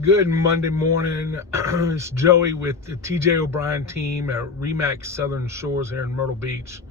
Good Monday morning. It's Joey with the TJ O'Brien team at Remax Southern Shores here in Myrtle Beach.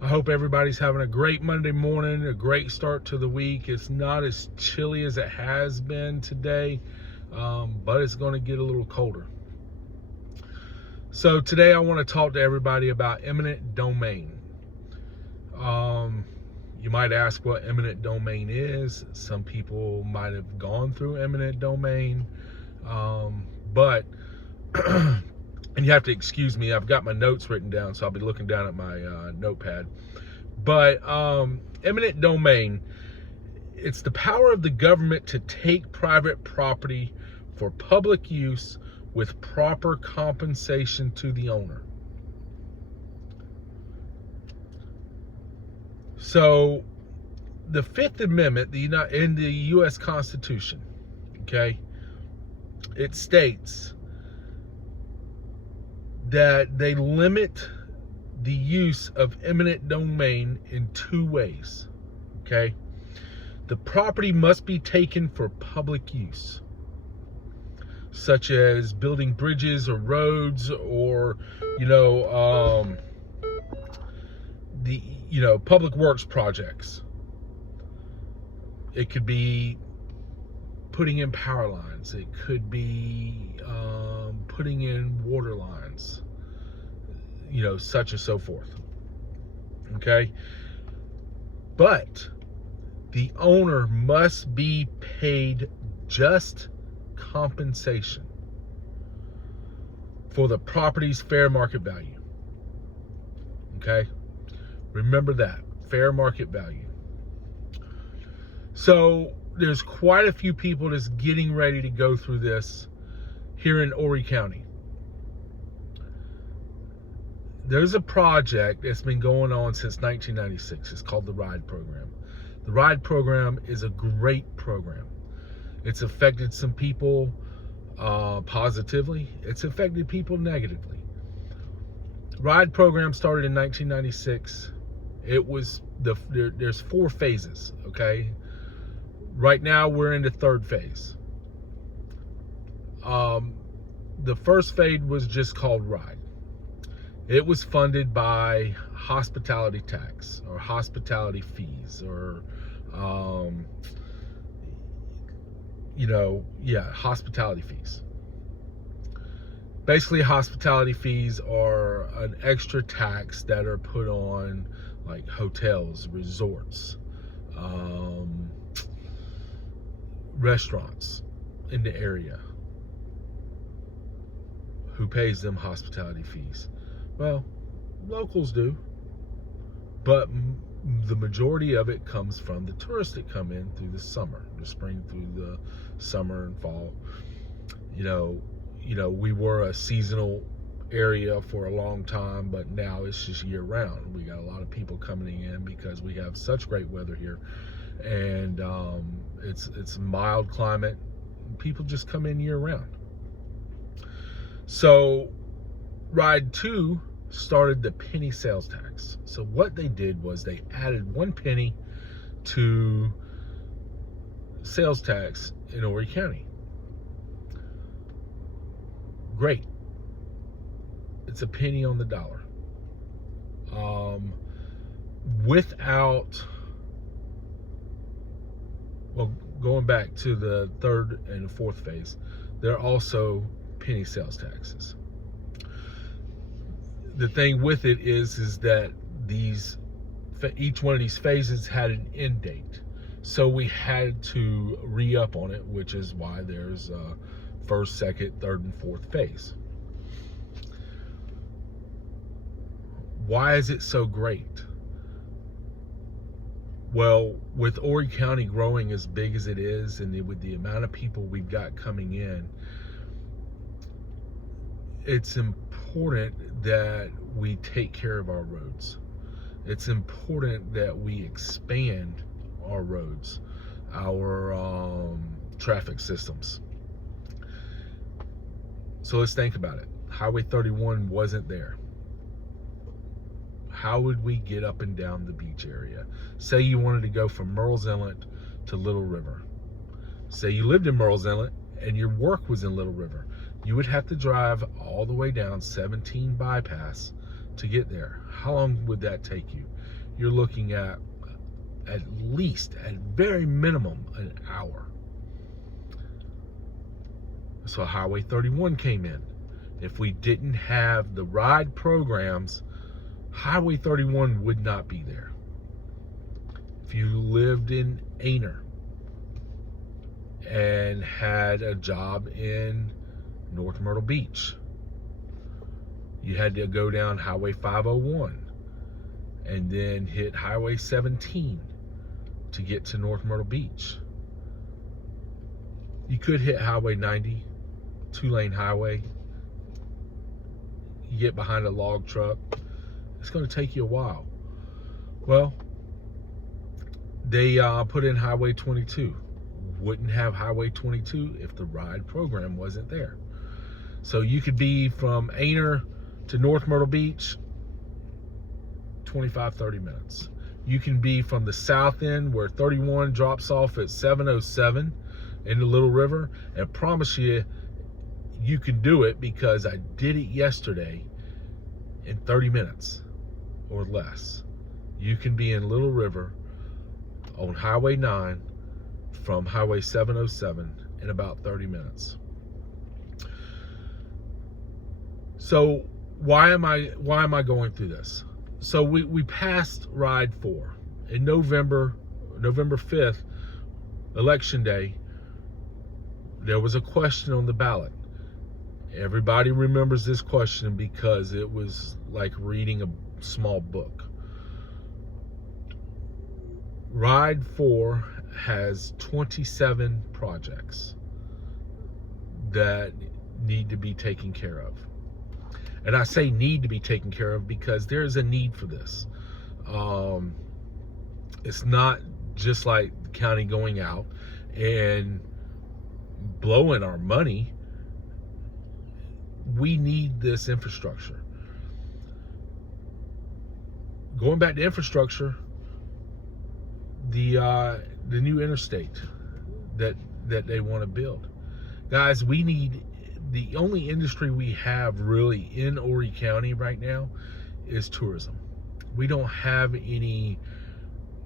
I hope everybody's having a great Monday morning, a great start to the week. It's not as chilly as it has been today, but it's going to get a little colder. So today I want to talk to everybody about eminent domain. You might ask what eminent domain is. Some people might have gone through eminent domain, but and you have to excuse me, I've got my notes written down, so I'll be looking down at my notepad. But eminent domain, it's the power of the government to take private property for public use with proper compensation to the owner. So the Fifth Amendment in the U.S. Constitution, okay, it states that they limit the use of eminent domain in two ways, okay? The property must be taken for public use, such as building bridges or roads or, public works projects. It could be putting in power lines. It could be putting in water lines, such and so forth. Okay? But the owner must be paid just compensation for the property's fair market value. Okay? Remember that, fair market value. So there's quite a few people that's getting ready to go through this here in Horry County. There's a project that's been going on since 1996. It's called the RIDE program. The RIDE program is a great program. It's affected some people positively. It's affected people negatively. RIDE program started in 1996. It was there's 4 phases, okay? Right now we're in the 3rd phase. The first phase was just called RIDE. It was funded by hospitality tax or hospitality fees or hospitality fees. Basically, hospitality fees are an extra tax that are put on like hotels, resorts, restaurants in the area. Who pays them hospitality fees? Well, locals do, but the majority of it comes from the tourists that come in through the summer, the spring through the summer and fall. We were a seasonal area for a long time, but now it's just year round. We got a lot of people coming in because we have such great weather here, and it's mild climate. People just come in year round. So RIDE 2 started the penny sales tax. So what they did was they added 1 penny to sales tax in Horry County. Great. It's a penny on the dollar. Going back to the 3rd and 4th phase, there are also penny sales taxes. The thing with it is that each one of these phases had an end date, so we had to re-up on it, which is why there's 1st, 2nd, 3rd, and 4th phase. Why is it so great? Well, with Horry County growing as big as it is, and with the amount of people we've got coming in, it's important that we take care of our roads. It's important that we expand our roads, our traffic systems. So let's think about it. Highway 31 wasn't there. How would we get up and down the beach area? Say you wanted to go from Merle's Inlet to Little River. say you lived in Murrells Inlet and your work was in Little River, you would have to drive all the way down 17 bypass to get there. How long would that take you? You're looking at least, at very minimum, an hour. So Highway 31 came in. If we didn't have the ride programs, Highway 31 would not be there. If you lived in Aner and had a job in North Myrtle Beach, you had to go down Highway 501 and then hit Highway 17 to get to North Myrtle Beach. You could hit Highway 90, 2-lane highway. You get behind a log truck. It's going to take you a while. Well, they put in Highway 22. Wouldn't have Highway 22 if the ride program wasn't there. So you could be from Aner to North Myrtle Beach, 25-30 minutes. You can be from the south end where 31 drops off at 707 into Little River, and promise you, you can do it because I did it yesterday in 30 minutes or less. You can be in Little River on Highway 9 from Highway 707 in about 30 minutes. So why am I going through this? So we passed Ride 4 in November 5th, Election Day. There was a question on the ballot. Everybody remembers this question because it was like reading a small book. Ride 4 has 27 projects that need to be taken care of. And I say need to be taken care of because there is a need for this. It's not just like the county going out and blowing our money. We need this infrastructure. Going back to infrastructure, the new interstate that they want to build. Guys, we need, the only industry we have really in Horry County right now is tourism. We don't have any,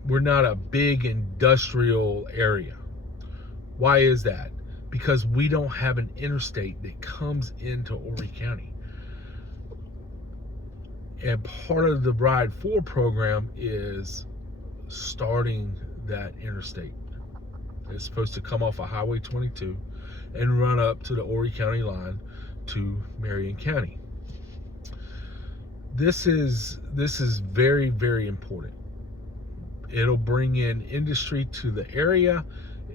we're not a big industrial area. Why is that? Because we don't have an interstate that comes into Horry County. And part of the Ride 4 program is starting that interstate. It's supposed to come off of Highway 22 and run up to the Horry County line to Marion County. This is very, very important. It'll bring in industry to the area.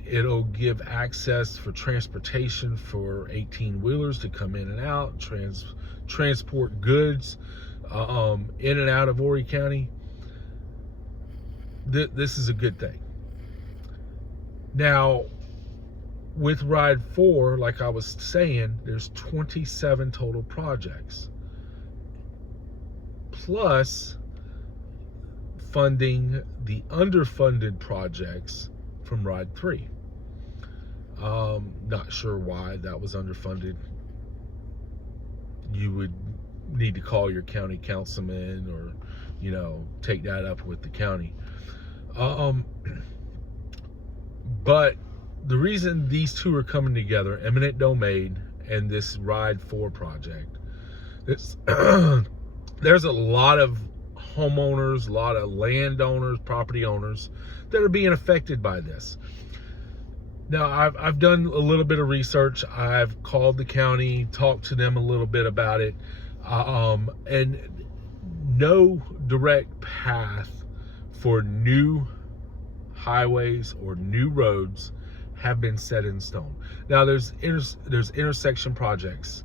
It'll give access for transportation for 18-wheelers to come in and out, transport goods in and out of Horry County. This is a good thing. Now, with Ride 4, like I was saying, there's 27 total projects, plus funding the underfunded projects from Ride 3. Not sure why that was underfunded. You would need to call your county councilman or, take that up with the county. But the reason these two are coming together, Eminent Domain and this Ride 4 project, there's a lot of homeowners, a lot of landowners, property owners that are being affected by this. Now, I've done a little bit of research. I've called the county, talked to them a little bit about it, and no direct path for new highways or new roads have been set in stone. Now, there's intersection projects.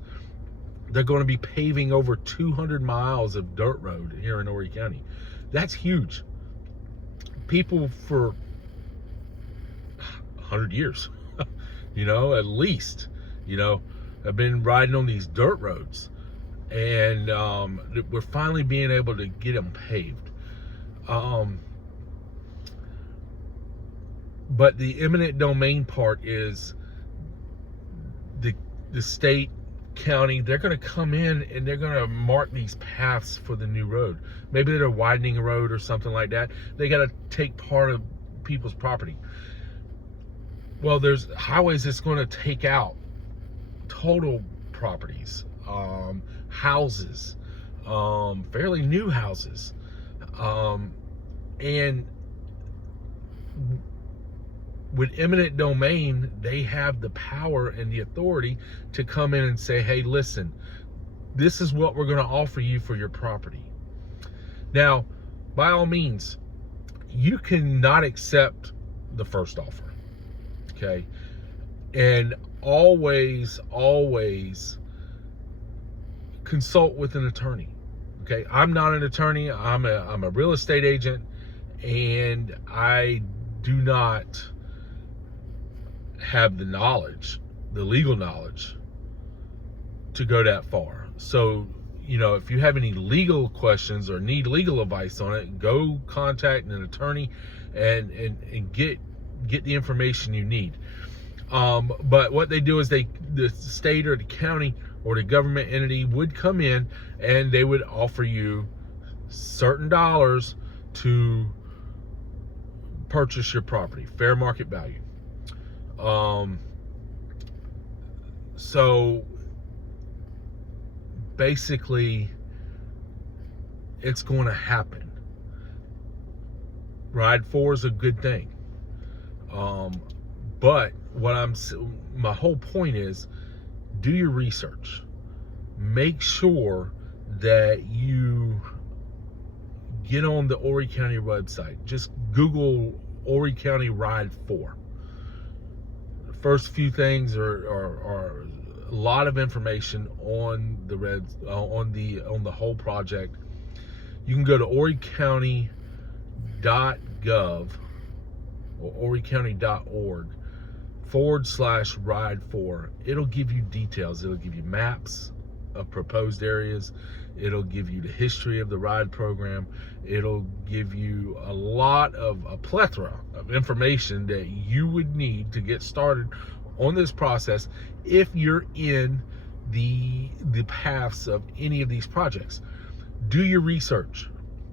They're going to be paving over 200 miles of dirt road here in Horry County. That's huge. People for 100 years, at least, have been riding on these dirt roads, and we're finally being able to get them paved. But the eminent domain part is the state, county, they're going to come in and they're going to mark these paths for the new road. Maybe they're widening a road or something like that. They got to take part of people's property. Well, there's highways that's going to take out total properties, houses, fairly new houses, and with eminent domain, they have the power and the authority to come in and say, hey, listen, this is what we're going to offer you for your property. Now, by all means, you cannot accept the first offer, okay? And always consult with an attorney, okay? I'm not an attorney. I'm a real estate agent, and I do not have the knowledge, the legal knowledge, to go that far. So, if you have any legal questions or need legal advice on it, go contact an attorney and get the information you need. But what they do is the state or the county or the government entity would come in and they would offer you certain dollars to purchase your property, fair market value. So basically it's going to happen. Ride 4 is a good thing. But my whole point is, do your research. Make sure that you get on the Horry County website. Just Google Horry County Ride 4. The first few things are a lot of information on on the whole project. You can go to horrycounty.gov or horrycounty.org/ride4. It'll give you details. It'll give you maps of proposed areas. It'll give you the history of the ride program. It'll give you a plethora of information that you would need to get started on this process if you're in the paths of any of these projects. Do your research,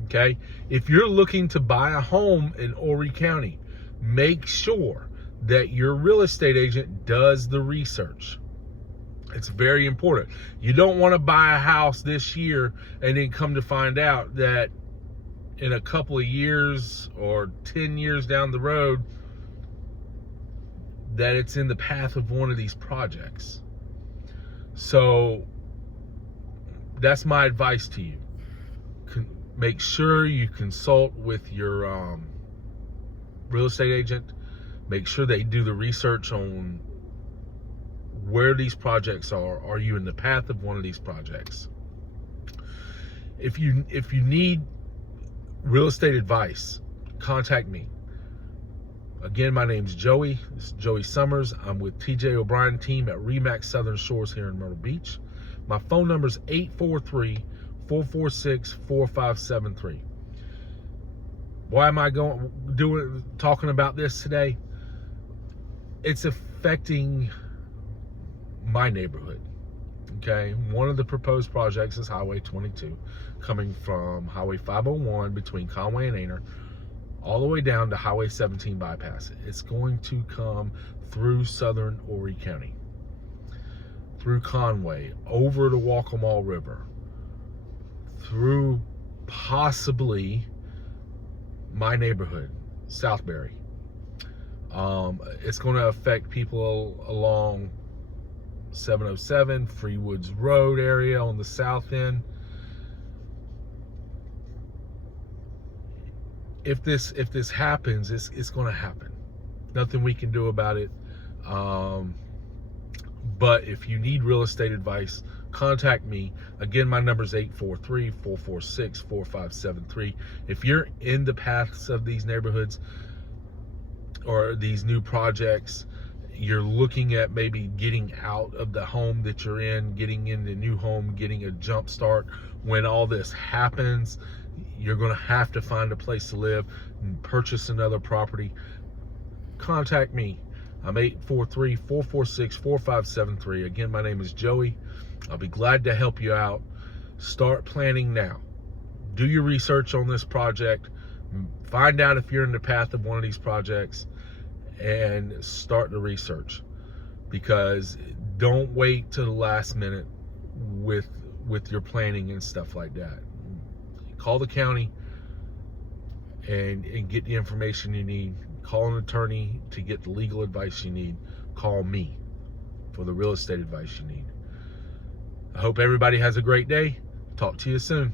okay? If you're looking to buy a home in Horry County, make sure that your real estate agent does the research. It's very important. You don't want to buy a house this year and then come to find out that in a couple of years or 10 years down the road that it's in the path of one of these projects. So that's my advice to you. Make sure you consult with your real estate agent. Make sure they do the research on where these projects are. Are you in the path of one of these projects? If you need real estate advice, contact me. Again, my name's Joey. This is Joey Summers. I'm with TJ O'Brien team at RE/MAX Southern Shores here in Myrtle Beach. My phone number is 843-446-4573. Why am I talking about this today? It's affecting my neighborhood. Okay, one of the proposed projects is Highway 22, coming from Highway 501 between Conway and Aner, all the way down to Highway 17 bypass. It's going to come through southern Horry County, through Conway, over the Waccamaw River, through possibly my neighborhood, Southbury. It's going to affect people along 707, Freewoods Road area on the south end. If this happens, it's going to happen. Nothing we can do about it. But if you need real estate advice, contact me. Again, my number is 843-446-4573. If you're in the paths of these neighborhoods or these new projects, you're looking at maybe getting out of the home that you're in, getting in the new home, getting a jump start. When all this happens, you're going to have to find a place to live and purchase another property. contact me. I'm 843-446-4573. Again, my name is Joey. I'll be glad to help you out. Start planning now. Do your research on this project. Find out if you're in the path of one of these projects and start the research, because don't wait till the last minute with your planning and stuff like that. Call the county and get the information you need. Call an attorney to get the legal advice you need. Call me for the real estate advice you need. I hope everybody has a great day. Talk to you soon.